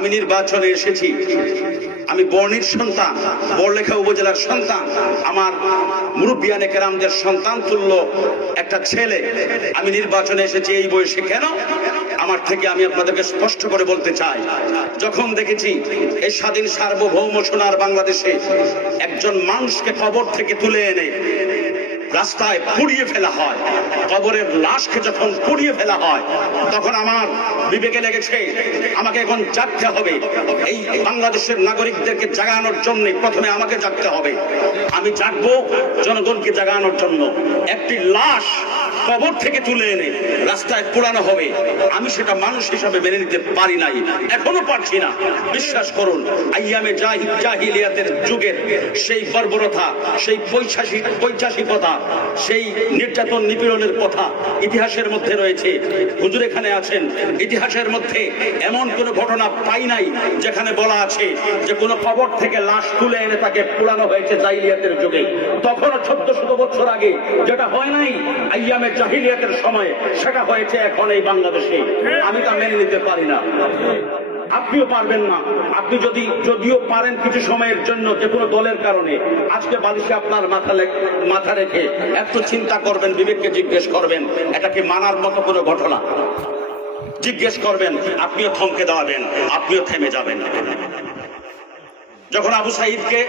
আমি নির্বাচনে এসেছি। আমি বর্ণির সন্তান, বড়লেখা উপজেলার সন্তান। আমার মুরব্বিয়ানে কেরামদের সন্তান তুল্য একটা ছেলে। আমি নির্বাচনে এসেছি এই বয়সে কেন? আমার থেকে আমি আপনাদেরকে স্পষ্ট করে বলতে চাই, যখন দেখেছি এই স্বাধীন সার্বভৌম সোনার বাংলাদেশে একজন মানুষকে কবর থেকে তুলে এনে রাস্তায় পুড়িয়ে ফেলা হয়। কবরের লাশকে যখন পুড়িয়ে ফেলা হয়, তখন আমার বিবেকে লেগেছে, আমাকে এখন জাগতে হবে। এই বাংলাদেশের নাগরিকদেরকে জাগানোর জন্য প্রথমে আমাকে জাগতে হবে। আমি জাগবো, জনগণকে জাগানোর জন্য। একটি লাশ কবর থেকে তুলে এনে রাস্তায় পোড়ানো হবে। আমি সেটা মানুষ হিসাবে মেনে নিতে পারি নাই, এখনও পারছি না। বিশ্বাস করুন, আইয়ামে জাহিলিয়াতের যুগের সেই বর্বরতা, সেই পৈশাসী পৈশাসিকতা, সেই নির্যাতন নিপীড়নের কথা ইতিহাসের মধ্যে রয়েছে। হুজুর এখানে আছেন। ইতিহাসের মধ্যে এমন কোন ঘটনা পাই নাই যেখানে বলা আছে যে কোনো কবর থেকে লাশ তুলে এনে তাকে পুরানো হয়েছে জাহিলিয়াতের যুগে। তখনও চোদ্দ শত বছর আগে যেটা হয় নাই, আইয়ামে জাহিলিয়াতের সময় সেটা হয়েছে এখন এই বাংলাদেশে। আমি তা মেনে নিতে পারি না। আপনিও পারবেন না। আপনি যদি, যদিও পারেন কিছু সময়ের জন্য যে কোনো দলের কারণে, আজকে বালিশে আপনার মাথা মাথা রেখে এত চিন্তা করবেন, বিবেককে জিজ্ঞেস করবেন, এটা কি মানার মতো কোনো ঘটনা? জিজ্ঞেস করবেন, আপনিও থমকে দাঁড়াবেন, আপনিও থেমে যাবেন। যখন আবু সাইদকে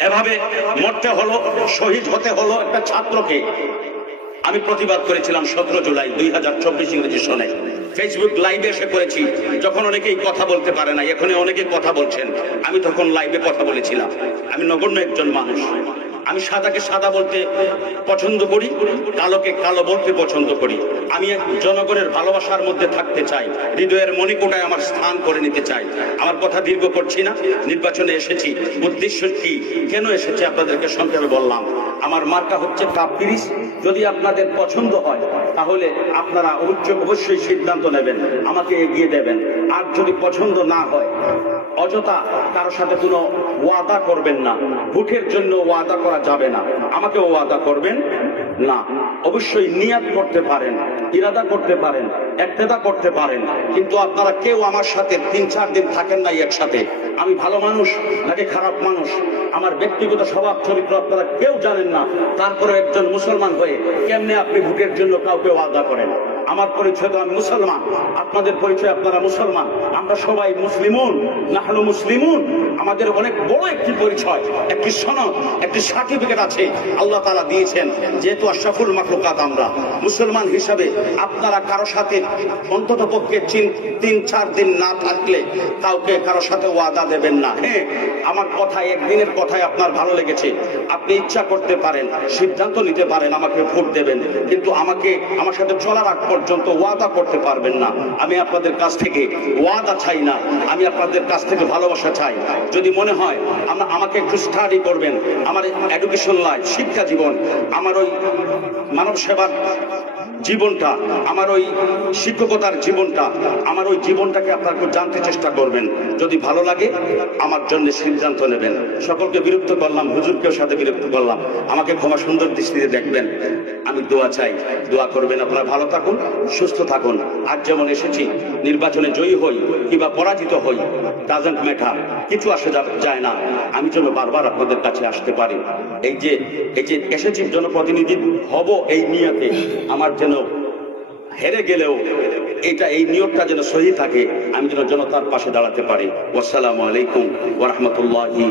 এভাবে মরতে হলো, শহীদ হতে হলো একটা ছাত্রকে আমি প্রতিবাদ করেছিলাম সতেরো জুলাই দুই হাজার চব্বিশ ইংরেজি সনে। ফেসবুক লাইভে এসে করেছি যখন অনেকেই কথা বলতে পারে না এখানে অনেকে কথা বলছেন। আমি তখন লাইভে কথা বলেছিলাম। আমি নগণ্য একজন মানুষ। আমি সাদাকে সাদা বলতে পছন্দ করি, কালোকে কালো বলতে পছন্দ করি। আমি জনগণের ভালোবাসার মধ্যে থাকতে চাই, হৃদয়ের মণিকোটায় আমার স্থান করে নিতে চাই। আমার কথা দীর্ঘ করছি না, নির্বাচনে এসেছি। উদ্দেশ্য কি? কেন এসেছি আপনাদেরকে সংক্ষেপে বললাম। আমার মার্কা হচ্ছে কাপ যদি আপনাদের পছন্দ হয়, তাহলে আপনারা অবশ্য- অবশ্যই সিদ্ধান্ত নেবেন, আমাকে এগিয়ে দেবেন। আর যদি পছন্দ না হয় অযথা কারও সাথে কোনো ওয়াদা করবেন না। ভোটের জন্য ওয়াদা করা যাবে না। আমাকে ওয়াদা করবেন? না। অবশ্যই নিয়াত করতে পারেন, ইরাদা করতে পারেন, একতেদা করতে পারেন। কিন্তু আপনারা কেউ আমার সাথে তিন, চার দিন থাকেন নাই একসাথে। আমি ভালো মানুষ, নাকি খারাপ মানুষ? আমার ব্যক্তিগত স্বভাব, চরিত্র আপনারা কেউ জানেন না। তারপরে একজন মুসলমান হয়ে কেমনে আপনি ভোটের জন্য কাউকে ওয়াদা করেন? আমার পরিচয় তো আমি মুসলমান, আপনাদের পরিচয় আপনারা মুসলমান, আমরা সবাই মুসলিমুন নাহলে মুসলিমুন, আমাদের অনেক বড় একটি পরিচয়, একটি সনদ, একটি সার্টিফিকেট আছে, আল্লাহ তাআলা দিয়েছেন, যেহেতু আশরাফুল মাখলুকাত আমরা, মুসলমান হিসাবে আপনারা কারও সাথে অন্তত পক্ষে তিন- চার দিন না থাকলে কাউকে কারও সাথে ওয়াদা দেবেন না। হ্যাঁ আমার কথায় একদিনের কথায় আপনার ভালো লেগেছে, আপনি ইচ্ছা করতে পারেন, সিদ্ধান্ত নিতে পারেন, আমাকে ভোট দেবেন, কিন্তু আমাকে, আমার সাথে চলার আগ পর্যন্ত ওয়াদা করতে পারবেন না। আমি আপনাদের কাছ থেকে ওয়াদা চাই না। আমি আপনাদের কাছ থেকে ভালোবাসা চাই। যদি মনে হয় আমরা আমাকে একটু স্টাডি করবেন। আমার এডুকেশন লাইফ শিক্ষা জীবন, আমার ওই মানব সেবার জীবনটা, আমার ওই শিক্ষকতার জীবনটা, আমার ওই জীবনটাকে আপনারা জানতে চেষ্টা করবেন। যদি ভালো লাগে, আমার জন্য সিদ্ধান্ত নেবেন। সকলকে বিরক্ত করলাম, হুজুরকেও সাথে বিরক্ত করলাম। আমাকে ক্ষমা সুন্দর দৃষ্টিতে দেখবেন। আমি দোয়া চাই, দোয়া করবেন। আপনারা ভালো থাকুন, সুস্থ থাকুন। আজ যেমন এসেছি, নির্বাচনে জয়ী হই কিংবা পরাজিত হই ডাজেন্ট ম্যাটার কিছু আসে যায় না। আমি যেন বারবার আপনাদের কাছে আসতে পারি। এই যে এই যে এসেছি জনপ্রতিনিধি হব এই নিয়তে আমার যেন হেরে গেলেও এটা এই নিয়তটা যেন সহি থাকে, আমি যেন জনতার পাশে দাঁড়াতে পারি। আসসালামু আলাইকুম ওরহমতুল্লাহি